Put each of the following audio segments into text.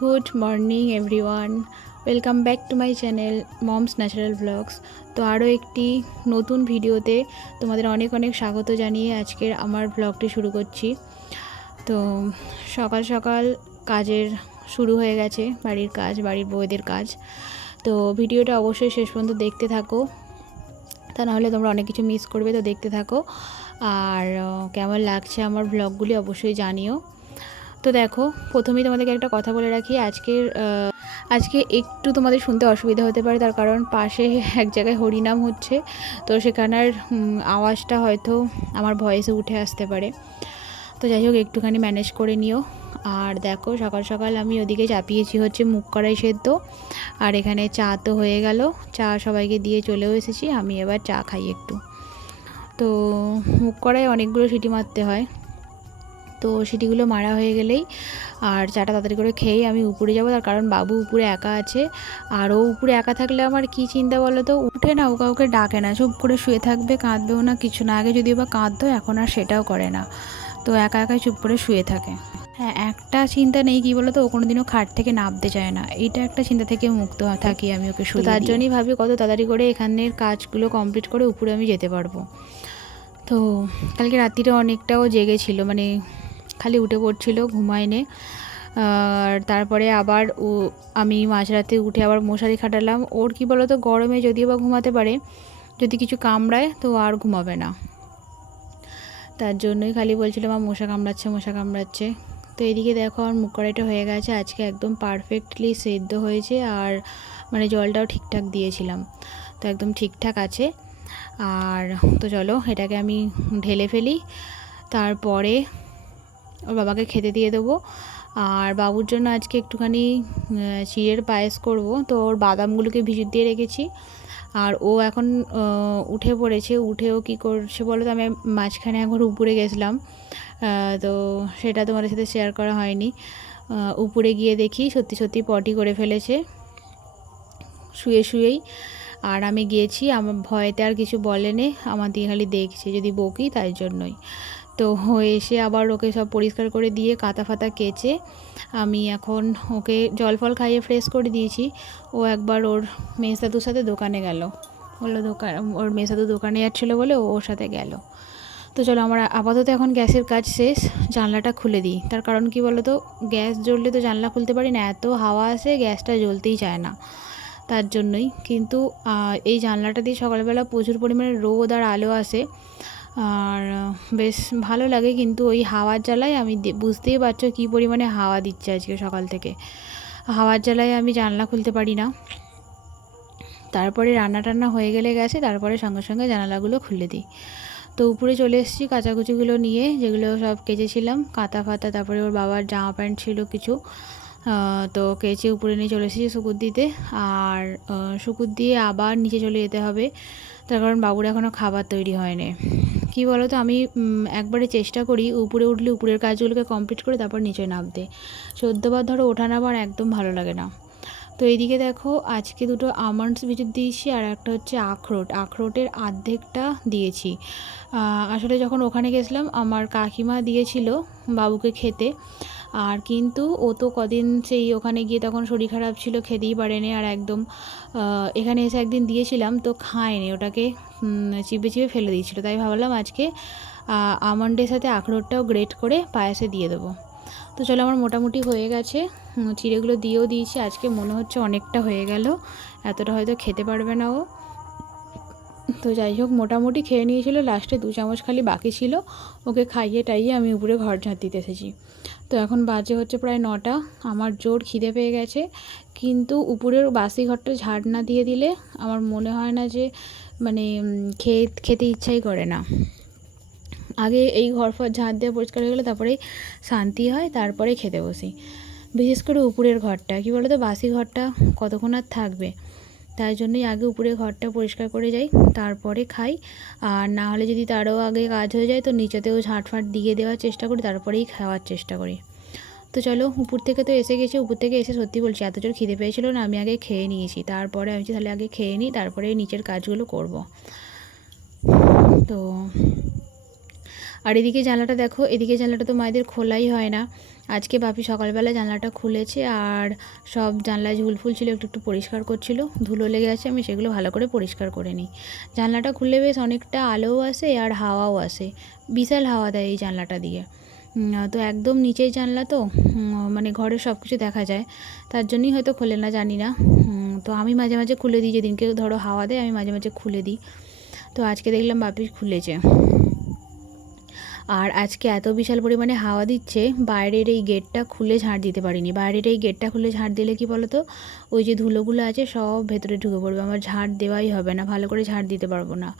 Good morning everyone, welcome back to my channel Mom's Natural Vlogs. তো আরও একটি নতুন ভিডিওতে তোমাদের অনেক অনেক স্বাগত জানিয়ে আজকের আমার ব্লগটি শুরু করছি। তো সকাল সকাল কাজের শুরু হয়ে গেছে, বাড়ির কাজ, বাড়ির বউদের কাজ। তো ভিডিওটা অবশ্যই শেষ পর্যন্ত দেখতে থাকো, তা নাহলে তোমরা অনেক কিছু মিস করবে। তো দেখতে থাকো, আর কেমন লাগছে আমার ব্লগগুলি অবশ্যই জানিও। তো দেখো, প্রথমেই তোমাদেরকে একটা কথা বলে রাখি, আজকে একটু তোমাদের শুনতে অসুবিধা হতে পারে, তার কারণ পাশে এক জায়গায় হরিনাম হচ্ছে। তো সেখানের আওয়াজটা হয়তো আমার ভয়েসে উঠে আসতে পারে। তো যাই হোক, একটুখানি ম্যানেজ করে নিও। আর দেখো, সকাল সকাল আমি ওদিকে চাপিয়েছি হচ্ছে মুগ কড়াই সেদ্ধ, আর এখানে চা তো হয়ে গেল, চা সবাইকে দিয়ে চলেও এসেছি। আমি এবার চা খাই একটু। তো মুগ কড়াই অনেকগুলো সিটি মারতে হয়, তো সিটিগুলো মারা হয়ে গেলেই আর চাটা তাড়াতাড়ি করে খেয়েই আমি উপরে যাবো। তার কারণ বাবু উপরে একা আছে, আর ও উপরে একা থাকলে আমার কি চিন্তা বলো তো, উঠে না, ও কাউকে ডাকে না, চুপ করে শুয়ে থাকবে, কাঁদবেও না, কিছু না। আগে যদিও বা কাঁদতো, এখন আর সেটাও করে না, তো একা একাই চুপ করে শুয়ে থাকে। হ্যাঁ, একটা চিন্তা নেই, কি বলো তো, ও কোনোদিনও খাট থেকে নামতে চায় না, এইটা একটা চিন্তা থেকে মুক্ত থাকি আমি ওকে শুয়ে। তার জন্যই ভাবি কত তাড়াতাড়ি করে এখানের কাজগুলো কমপ্লিট করে উপরে আমি যেতে পারবো। তো কালকে রাত্রিরে অনেকটাও জেগেছিল, মানে খালি উঠে পড়ছিল, ঘুমায়নি। আর তারপরে আবার আমি মাঝরাতে উঠে আবার মশারি খাটালাম। ওর কি বলো তো, গরমে যদিও বা ঘুমাতে পারে, যদি কিছু কামড়ায় তো আর ঘুমাবে না, তার জন্যই খালি বলছিল মা মশা কামড়াচ্ছে, মশা কামড়াচ্ছে। তো এদিকে দেখো, আমার মুগ কড়াইটা হয়ে গেছে, আজকে একদম পারফেক্টলি সেদ্ধ হয়েছে, আর মানে জলটাও ঠিকঠাক দিয়েছিলাম, তো একদম ঠিকঠাক আছে। আর তো চলো, এটাকে আমি ঢেলে ফেলি, তারপরে ওর বাবাকে খেতে দিয়ে দেবো। আর বাবুর জন্য আজকে একটুখানি চিড়ের পায়েস করব। তো ওর বাদামগুলোকে ভিজিয়ে দিয়ে রেখেছি, আর ও এখন উঠে পড়েছে। উঠেও কী করছে বলো তো, আমি মাঝখানে একবার উপরে গেছিলাম, তো সেটা তোমাদের সাথে শেয়ার করা হয়নি। উপরে গিয়ে দেখি সত্যি সত্যি পটি করে ফেলেছে শুয়ে শুয়েই। আর আমি গিয়েছি, আমার ভয়েতে আর কিছু বলেনি, আমার দিয়ে খালি দেখছে যদি বকি, তাই জন্যই। তো এসে আবার ওকে সব পরিষ্কার করে দিয়ে কাঁথা ফাতা কেচে আমি এখন ওকে জল ফল খাইয়ে ফ্রেশ করে দিয়েছি। ও একবার ওর মেজদাদুর সাথে দোকানে গেল, বললো ওর মেজদাদু দোকানে যাচ্ছিলো বলে ওর সাথে গেল। তো চলো, আমার আপাতত এখন গ্যাসের কাজ শেষ, জানলাটা খুলে দিই। তার কারণ কি বলো তো, গ্যাস জ্বললে তো জানলা খুলতে পারি না, এত হাওয়া আসে, গ্যাসটা জ্বলতেই চায় না, তার জন্যই। কিন্তু এই জানলাটা দিয়ে সকালবেলা প্রচুর পরিমাণে রোদ আর আলো আসে, আর বেশ ভালো লাগে। কিন্তু ওই হাওয়ার জ্বালায় আমি বুঝতেই পারছো কী পরিমাণে হাওয়া দিচ্ছে আজকে সকাল থেকে, হাওয়ার জ্বালায় আমি জানলা খুলতে পারি না। তারপরে রান্না টান্না হয়ে গেলে গেছে, তারপরে সঙ্গে সঙ্গে জানালাগুলো খুলে দিই। তো উপরে চলে এসেছি কাচাকুচিগুলো নিয়ে, যেগুলো সব কেচেছিলাম, কাঁথা ফাতা, তারপরে ওর বাবার জামা প্যান্ট ছিল কিছু, তো কেচে উপরে নিয়ে চলে এসেছি শুকুর দিতে। আর শুকুর দিয়ে আবার নিচে চলে যেতে হবে, তার কারণ বাবুর এখনও খাবার তৈরি হয়নি। কি বলো তো, আমি একবারে চেষ্টা করি উপরে উঠলে উপরের কাজগুলোকে কমপ্লিট করে তারপর নিচে নামতে, 14 বার ধরো ওঠা নামার একদম ভালো লাগে না। তো এইদিকে দেখো, আজকে দুটো আমন্ডস ভিজিয়ে দিয়েছি, আর একটা হচ্ছে আখরোটের অর্ধেকটা দিয়েছি। আসলে যখন ওখানে গেছিলাম, আমার কাকিমা দিয়েছিল বাবুকে খেতে, আর কিন্তু ও তো কদিন সেই ওখানে গিয়ে তখন শরীর খারাপ ছিল, খেতেই পারেনি। আর একদম এখানে এসে একদিন দিয়েছিলাম, তো খায়নি, ওটাকে চিপে চিপে ফেলে দিয়েছিল। তাই ভাবলাম আজকে আমন্ডের সাথে আখরোটটাও গ্রেট করে পায়েসে দিয়ে দেবো। তো চলো, আমার মোটামুটি হয়ে গেছে, চিড়েগুলো দিয়েও দিয়েছি। আজকে মনে হচ্ছে অনেকটা হয়ে গেল, এতটা হয়তো খেতে পারবে না ও। তো যাই হোক, মোটামুটি খেয়ে নিয়েছিল, লাস্টে 2 চামচ খালি বাকি ছিল, ওকে খাইয়ে টাইয়ে আমি উপরে ঘর ঝাঁট দিতে এসেছি। তো এখন বাজে হচ্ছে প্রায় 9টা, আমার জোর খিদে পেয়ে গেছে, কিন্তু উপরের বাসি ঘরটা ঝাড় না দিয়ে দিলে আমার মনে হয় না যে মানে খেতে ইচ্ছাই করে না। আগে এই ঘর ফর ঝাঁট দিয়ে পরিষ্কার হয়ে গেলে তারপরেই শান্তি হয়, তারপরে খেতে বসি। বিশেষ করে উপরের ঘরটা, কী বলো তো, বাসি ঘরটা কতক্ষণ আর থাকবে, তাই জন্যই আগে উপরের ঘরটা পরিষ্কার করে যাই, তারপরে খাই। আর না হলে যদি তারও আগে কাজ হয়ে যায়, তো নিচেতেও ঝাঁটফাট দিয়ে দেওয়ার চেষ্টা করি, তারপরেই খাওয়ার চেষ্টা করি। তো চলো, উপর থেকে তো এসে গেছি, উপর থেকে এসে সত্যি বলছি এত জোর খিদে পেয়েছিল না, আমি আগে খেয়ে নিয়েছি, তারপরে আমি তাহলে আগে খেয়ে নিই, তারপরে নিচের কাজগুলো করব। তো আর এদিকে জানলাটা দেখো, এদিকে জানলাটা তো মায়েদের খোলাই হয় না। আজকে বাপি সকালবেলা জানলাটা খুলেছে, আর সব জানলায় ঝুল ফুল ছিল, একটু একটু পরিষ্কার করছিল, ধুলো লেগে আছে, আমি সেগুলো ভালো করে পরিষ্কার করে নিই। জানলাটা খুললে বেশ অনেকটা আলোও আসে আর হাওয়াও আসে, বিশাল হাওয়া দেয় এই জানলাটা দিয়ে। তো একদম নিচেই জানলা তো, মানে ঘরের সব কিছু দেখা যায়, তার জন্যই হয়তো খোলে না, জানি না। তো আমি মাঝে মাঝে খুলে দিই, যেদিনকে ধরো হাওয়া দেয় আমি মাঝে মাঝে খুলে দিই। তো আজকে দেখলাম বাপি খুলেছে। আর আজকে এত বিশাল পরিমাণে হাওয়া দিচ্ছে, বাইরের এই গেটটা খুলে ঝাড় দিতে পারিনি। বাইরের এই গেটটা খুলে ঝাড় দিলে কি বলো তো, ওই যে ধুলোগুলো আছে সব ভেতরে ঢুকে পড়বে, আমার ঝাড় দেওয়াই হবে না, ভালো করে ঝাড় দিতে পারবো না।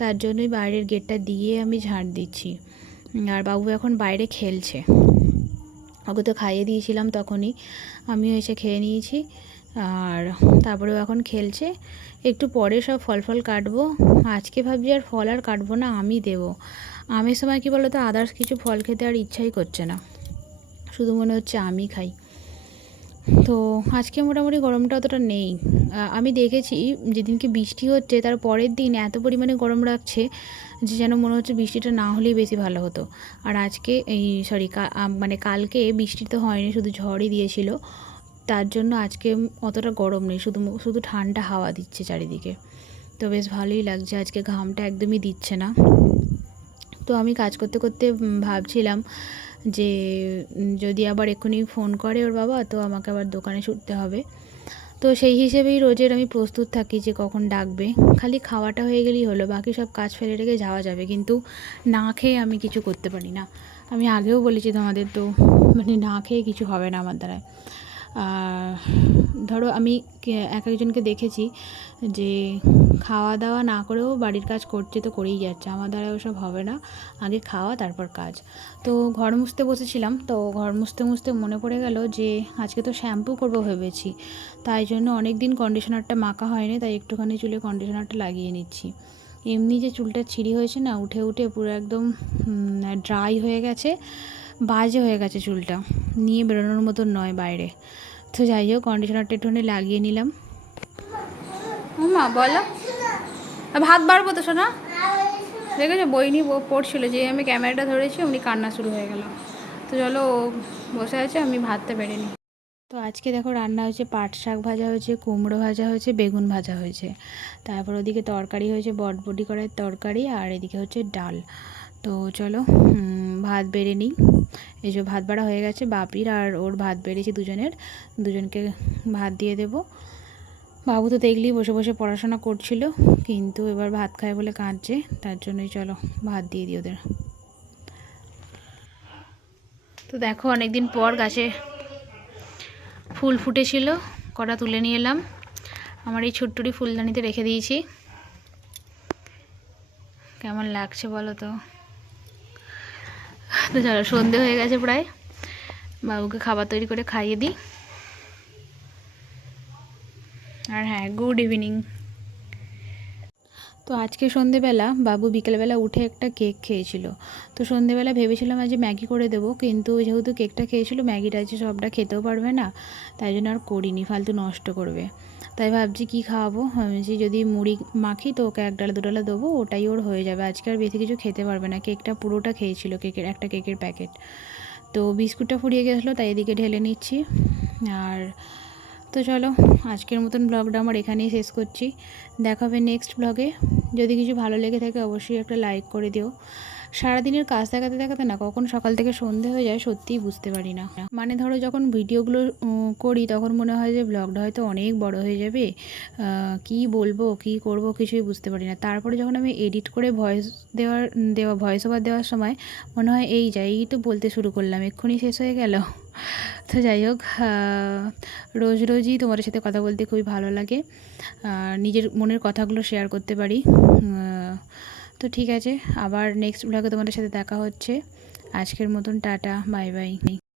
তার জন্যই বাইরের গেটটা দিয়ে আমি ঝাড় দিচ্ছি। আর বাবু এখন বাইরে খেলছে, ওকে তো খাইয়ে দিয়েছিলাম তখনই, আমিও এসে খেয়ে নিয়েছি। আর তারপরেও এখন খেলছে। একটু পরে সব ফল ফল কাটবো। আজকে ভাবছি আর ফল আর কাটবো না, আমি দেবো। আমের সময় কি বলো তো, আদার্স কিছু ফল খেতে আর ইচ্ছাই করছে না, শুধু মনে হচ্ছে আমি খাই। তো আজকে মোটামুটি গরমটা অতটা নেই। আমি দেখেছি যেদিনকে বৃষ্টি হচ্ছে তার পরের দিন এত পরিমাণে গরম রাখছে যে যেন মনে হচ্ছে বৃষ্টিটা না হলেই বেশি ভালো হতো। আর আজকে এই সরি মানে কালকে বৃষ্টি তো হয়নি, শুধু ঝড়ই দিয়েছিল, তার জন্য আজকে অতটা গরম নেই, শুধু শুধু ঠান্ডা হাওয়া দিচ্ছে চারিদিকে। তো বেশ ভালোই লাগছে, আজকে ঘামটা একদমই দিচ্ছে না। তো আমি কাজ করতে করতে ভাবছিলাম যে যদি আবার এক্ষুনি ফোন করে ওর বাবা, তো আমাকে আবার দোকানে ছুটতে হবে। তো সেই হিসেবেই রোজের আমি প্রস্তুত থাকি যে কখন ডাকবে। খালি খাওয়াটা হয়ে গেলেই হলো, বাকি সব কাজ ফেলে রেখে যাওয়া যাবে, কিন্তু না খেয়ে আমি কিছু করতে পারি না। আমি আগেও বলেছি তোমাদের, তো মানে না খেয়ে কিছু হবে না আমার দ্বারায়। ধরো আমি এক একজনকে দেখেছি যে খাওয়া দাওয়া না করেও বাড়ির কাজ করছে, তো করেই যাচ্ছে, আমার দ্বারা ওসব হবে না, আগে খাওয়া তারপর কাজ। তো ঘর মুছতে বসেছিলাম, তো ঘর মুছতে মুছতে মনে পড়ে গেল যে আজকে তো শ্যাম্পু করবো ভেবেছি, তাই জন্য অনেক দিন কন্ডিশনারটা মাখা হয়নি, তাই একটুখানি চুলে কন্ডিশনারটা লাগিয়ে নিচ্ছি। এমনি যে চুলটা ছিঁড়ি হয়েছে না, উঠে উঠে পুরো একদম ড্রাই হয়ে গেছে, বাজে হয়ে গেছে চুলটা, নিয়ে বেরোনোর মতন নয় বাইরে। তো যাই হোক, কন্ডিশনারটা একটুখানি লাগিয়ে নিলাম। মা বলো, ভাত বাড়বো তো শোনা, দেখেছো বই নিয়ে পড়ছিল, যে আমি ক্যামেরাটা ধরেছি উনি কান্না শুরু হয়ে গেল। তো চলো, বসে আছে, আমি ভাতটা বেড়ে নিই। তো আজকে দেখো রান্না হয়েছে, পাট শাক ভাজা হয়েছে, কুমড়ো ভাজা হয়েছে, বেগুন ভাজা হয়েছে, তারপর ওদিকে তরকারি হয়েছে, বটবটি করার তরকারি, আর এদিকে হচ্ছে ডাল। তো চলো ভাত বেড়ে নিই। এই যে ভাত বাড়া হয়ে গেছে, বাপির আর ওর ভাত বেড়েছি, দুজনকে ভাত দিয়ে দেবো। বাবু তো দেখলেই বসে বসে পড়াশোনা করছিল, কিন্তু এবার ভাত খায় বলে কাঁদছে, তার জন্যই চলো ভাত দিয়ে দিই ওদের। তো দেখো অনেকদিন পর গাছে ফুল ফুটেছিল, কটা তুলে নিয়ে এলাম, আমার এই ছোট্টুরি ফুলদানিতে রেখে দিয়েছি। কেমন লাগছে বলো তো। তো চলো, সন্ধে হয়ে গেছে প্রায়, বাবুকে খাবার তৈরি করে খাইয়ে দিই। আর হ্যাঁ, গুড ইভিনিং। তো আজকে সন্ধেবেলা বাবু বিকেলবেলা উঠে একটা কেক খেয়েছিল, তো সন্ধেবেলা ভেবেছিলাম আজ ম্যাগি করে দেবো, কিন্তু যেহেতু কেকটা খেয়েছিল, ম্যাগিটা আছে সবটা খেতেও পারবে না, তাই জন্য আর করিনি, ফালতু নষ্ট করবে। তাই ভাবছি কী খাওয়াবো, ভাবছি যদি মুড়ি মাখি তো ওকে এক ডালা দুডালা দেবো, ওটাই ওর হয়ে যাবে, আজকে আর বেশি কিছু খেতে পারবে না। কেকটা পুরোটা খেয়েছিল, কেকের প্যাকেট। তো বিস্কুটটা ফুরিয়ে গেছিলো, তাই এদিকে ঢেলে নিচ্ছি। আর তো চলো, আজকের মতন ব্লগটা আমার এখানেই শেষ করছি, দেখা হবে নেক্সট ব্লগে। যদি কিছু ভালো লেগে থাকে অবশ্যই একটা লাইক করে দিও। সারাদিনের কাজ দেখাতে দেখাতে না কখন সকাল থেকে সন্ধে হয়ে যায় সত্যিই বুঝতে পারি না। মানে ধরো যখন ভিডিওগুলো করি তখন মনে হয় যে ব্লগটা হয়তো অনেক বড় হয়ে যাবে, কি বলবো কি করব কিছুই বুঝতে পারি না। তারপরে যখন আমি এডিট করে ভয়েস ওভার দেওয়ার সময় মনে হয় এই তো বলতে শুরু করলাম, এক্ষুনি শেষ হয়ে গেল। তো যাই হোক, রোজ রোজই তোমাদের সাথে কথা বলতে খুবই ভালো লাগে, নিজের মনের কথাগুলো শেয়ার করতে পারি। তো ঠিক আছে, আবার নেক্সট ব্লগে তোমাদের সাথে দেখা হচ্ছে। আজকের মতন টাটা, বাই বাই।